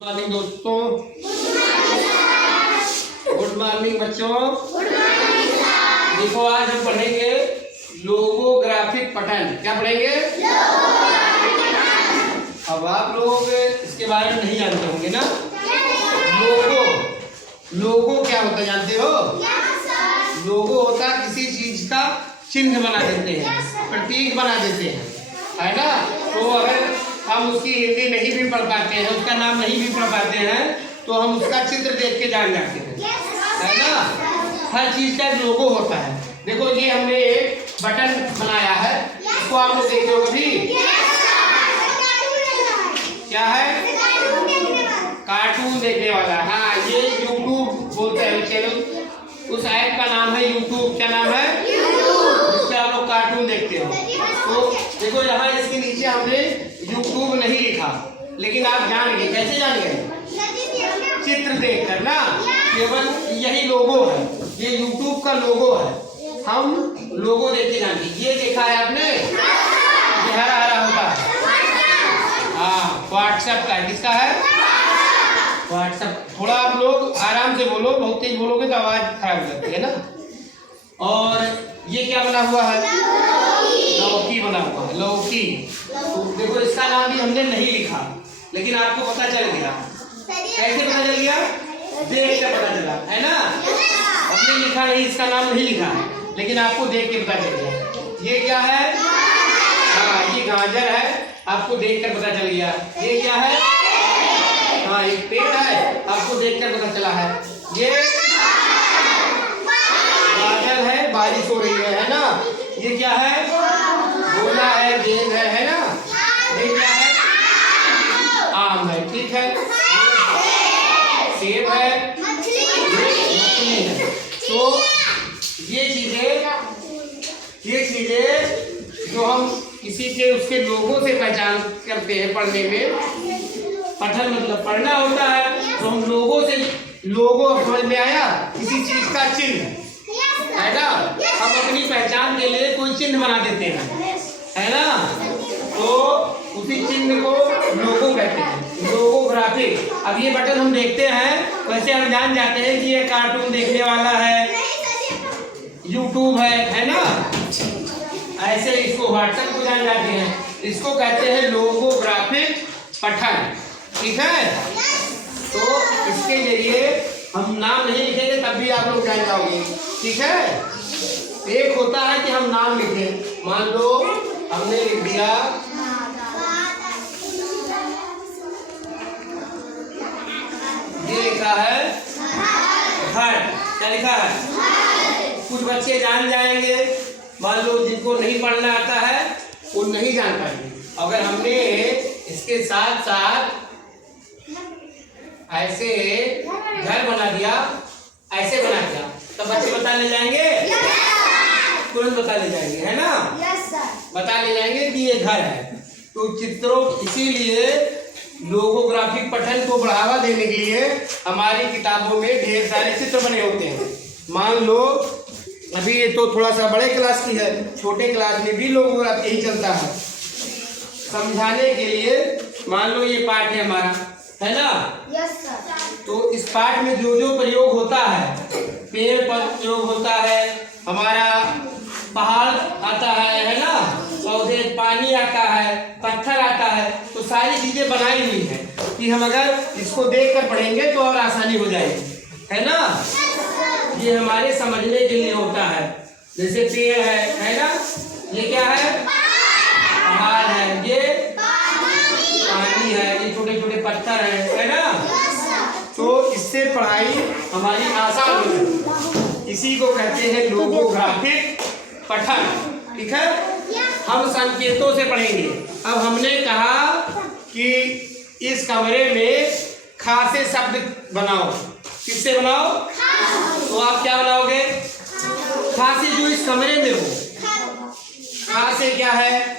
Morning दोस्तों, good morning बच्चों। देखो आज हम पढ़ेंगे लोगोग्राफिक पठन। क्या पढ़ेंगे? अब आप लोग इसके बारे में नहीं जानते होंगे ना। लोगो क्या होता है जानते हो? लोगो होता है किसी चीज का चिन्ह बना देते हैं, प्रतीक बना देते हैं, है ना। तो अगर हम उसकी हिंदी नहीं भी पढ़ पाते हैं, उसका नाम नहीं भी पढ़ पाते हैं, तो हम उसका चित्र देख के जान जाते हैं, है ना। हर चीज का एक लोगो होता है। देखो ये हमने एक बटन बनाया है, इसको आप लोग देखे हो कभी? क्या है? कार्टून देखने वाला। हाँ, ये यूट्यूब बोलते हैं चैनल। उस ऐप का नाम है यूट्यूब। क्या नाम है? जिससे आप लोग कार्टून देखते हो। तो देखो यहाँ इसके नीचे हमने यूट्यूब नहीं लिखा, लेकिन आप जान गए। कैसे जान गए? चित्र देखकर ना। केवल यही लोगो है, ये यूट्यूब का लोगो है। हम लोगो देख के जान गए। ये देखा है आपने? ये हरा हरा होता है। हाँ, व्हाट्सएप का है। किसका है? व्हाट्सएप। थोड़ा आप लोग आराम से बोलो, बहुत तेज बोलोगे तो आवाज खराब हो जाती है ना। और ये क्या बना हुआ है? लौकी बना हुआ है। लौकी। तो देखो इसका नाम भी हमने नहीं लिखा, लेकिन आपको पता चल गया। कैसे पता चल गया? देख के पता चला, है ना। हमने लिखा नहीं, इसका नाम नहीं लिखा, लेकिन आपको देख के पता चल गया। ये क्या है? हाँ, ये गाजर है, आपको देख कर पता चल गया। ये क्या है? हाँ, एक पेड़ है, आपको देख कर पता चला है। ये बादल है, बारिश हो रही है ना। ये क्या है? गोला है, गेंद है ना। ये क्या है? आम है, ठीक है। सेब है, मछली है। तो ये चीजें जो हम किसी के उसके लोगों से पहचान करते हैं पढ़ने में। पठन मतलब पढ़ना होता है, तो हम लोगों से, लोगो समझ में आया? किसी चीज का चिन्ह, है ना। हम अपनी पहचान के लिए कोई चिन्ह बना देते हैं, है ना। तो उसी चिन्ह को लोगो कहते हैं, लोगोग्राफिक। अब ये बटन हम देखते हैं, वैसे हम जान जाते हैं कि ये कार्टून देखने वाला है, यूट्यूब है ना। ऐसे इसको व्हाट्सएप को जान जाते हैं। इसको कहते हैं लोगोग्राफिक पठन, ठीक है। तो इसके जरिए हम नाम नहीं लिखेंगे तब भी आप लोग जान जाओगे, ठीक है। एक होता है कि हम नाम लिखें। मान लो हमने लिख दिया ये लिखा है घर। क्या लिखा है? कुछ बच्चे जान जाएंगे, मान लो जिनको नहीं पढ़ना आता है वो नहीं जान पाएंगे। अगर हमने इसके साथ साथ ऐसे घर बना दिया, ऐसे बना दिया, तो बच्चे बता ले जाएंगे, तुरंत बता ले जाएंगे, है ना। बता ले जाएंगे कि ये घर है। तो चित्रों, इसीलिए लोगोग्राफिक पठन को बढ़ावा देने के लिए हमारी किताबों में ढेर सारे चित्र बने होते हैं। मान लो अभी ये तो थोड़ा सा बड़े क्लास की है, छोटे क्लास में भी लोगोग्राफी ही चलता है। समझाने के लिए मान लो ये पाठ है हमारा, है ना। तो इस पाठ में जो जो प्रयोग होता है, पेड़ पर प्रयोग होता है, हमारा पहाड़ आता है ना, पौधे, पानी आता है, पत्थर आता है, तो सारी चीजें बनाई हुई है कि हम अगर इसको देखकर पढ़ेंगे तो और आसानी हो जाएगी, है ना। ये हमारे समझने के लिए होता है। जैसे पेड़ है ना। ये क्या है? पहाड़ है, ये पानी है, ये छोटे छोटे पत्थर है ना। तो इससे पढ़ाई हमारी आसान हो जाती है। इसी को कहते हैं लोगोग्राफिक पठन, ठीक है। हम संकेतों से पढ़ेंगे। अब हमने कहा कि इस कमरे में खासे शब्द बनाओ। किससे बनाओ? तो आप क्या बनाओगे? खासे जो इस कमरे में हो। खासे क्या है?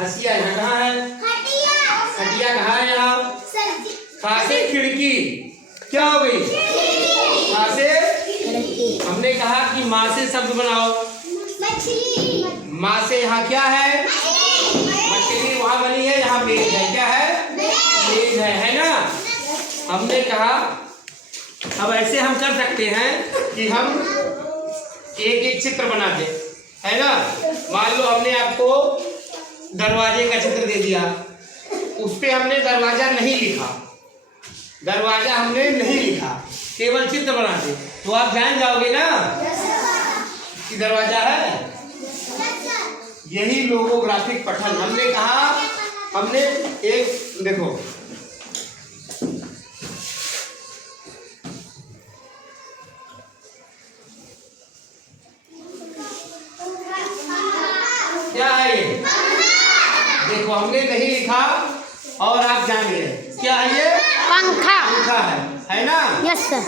हसिया यहाँ कहाँ है? खटिया कहाँ है? यहाँ। खासे खिड़की क्या हो गई? खासे। हमने कहा कि माँ से शब्द बनाओ। माँ से यहाँ क्या है? मछली वहाँ बनी है। मेज है। क्या है? मेज है ना। हमने कहा अब ऐसे हम कर सकते हैं कि हम एक एक चित्र बना दें, है ना। मान लो हमने आपको दरवाजे का चित्र दे दिया, उस पे हमने दरवाजा नहीं लिखा, दरवाजा हमने नहीं लिखा, केवल चित्र बना दे, तो आप जान जाओगे ना कि दरवाजा है। यही लोगोग्राफिक पठन। हमने कहा, हमने एक देखो क्या है ये, देखो हमने नहीं लिखा और आप जानिए क्या है ये, पंखा। पंखा है ना। Yes sir.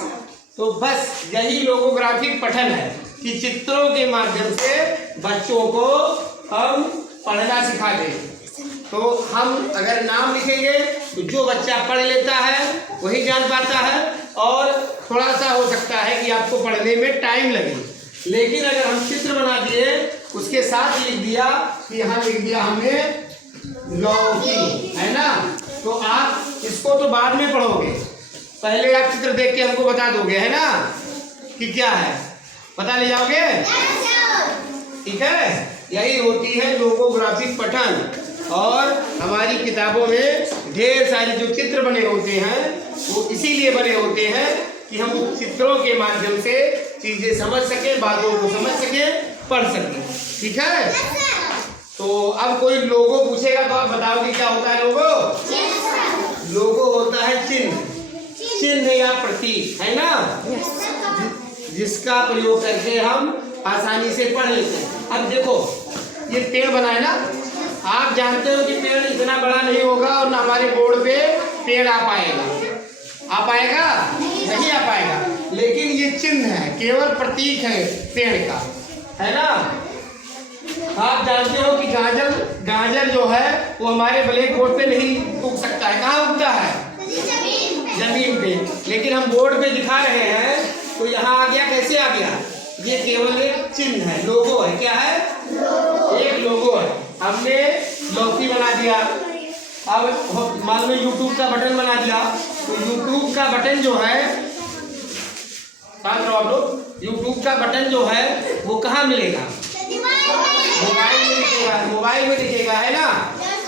तो बस यही लोगोग्राफिक पठन है कि चित्रों के माध्यम से बच्चों को हम पढ़ना सिखा दें। तो हम अगर नाम लिखेंगे तो जो बच्चा पढ़ लेता है वही जान पाता है, और थोड़ा सा हो सकता है कि आपको पढ़ने में टाइम लगे, लेकिन अगर हम चित्र बना दिए उसके साथ लिख दिया कि यहाँ लिख दिया हमने लौकी, है ना, तो आप इसको तो बाद में पढ़ोगे, पहले आप चित्र देख के हमको बता दोगे, है ना, कि क्या है, पता ले जाओगे। ठीक है, यही होती है लोगोग्राफिक पठन। और हमारी किताबों में ढेर सारे जो चित्र बने होते हैं वो इसीलिए बने होते हैं कि हम उन चित्रों के माध्यम से चीजें समझ सकें, बातों को समझ सकें, पढ़ सकें। ठीक है, तो अब कोई लोगो पूछेगा तो आप बताओगे क्या होता है लोगो? लोगो होता है चिन्ह, चिन्ह या प्रतीक, है ना, जिसका प्रयोग करके हम आसानी से पढ़ लेते हैं। अब देखो ये पेड़ बना है ना, आप जानते हो कि पेड़ इतना बड़ा नहीं होगा और ना हमारे बोर्ड पे पेड़ आ पाएगा, आ पाएगा नहीं आ पाएगा, लेकिन ये चिन्ह है, केवल प्रतीक है पेड़ का, है ना। आप जानते हो कि गाजर जो है वो हमारे ब्लैक बोर्ड पे नहीं उग सकता है, कहाँ उगता है? जमीन पे, लेकिन हम बोर्ड पे दिखा रहे हैं तो यहाँ आ गया, कैसे आ गया? ये केवल एक चिन्ह है, लोगो है। क्या है? एक लोगो है। हमने लौकी बना दिया, अब मान लो यूट्यूब का बटन बना दिया, तो यूट्यूब का बटन जो है, यूट्यूब का बटन जो है वो कहाँ मिलेगा? मोबाइल में दिखेगा, मोबाइल में दिखेगा, है ना।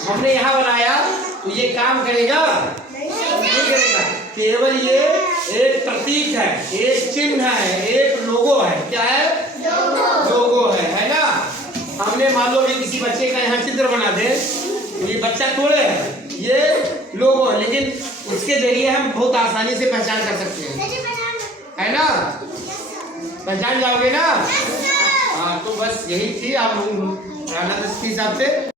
हमने यहाँ बनाया तो ये काम करेगा? नहीं करेगा, केवल ये एक प्रतीक है, एक चिन्ह है, एक लोगो है। क्या है? लोगो है ना। हमने मान लो कि किसी बच्चे का यहाँ चित्र बना दे तो ये बच्चा थोड़े है, ये लोगो है, लेकिन उसके जरिए हम बहुत आसानी से पहचान कर सकते हैं, है ना, पहचान जाओगे ना। हाँ, तो बस यही थी, आप लोग के हिसाब से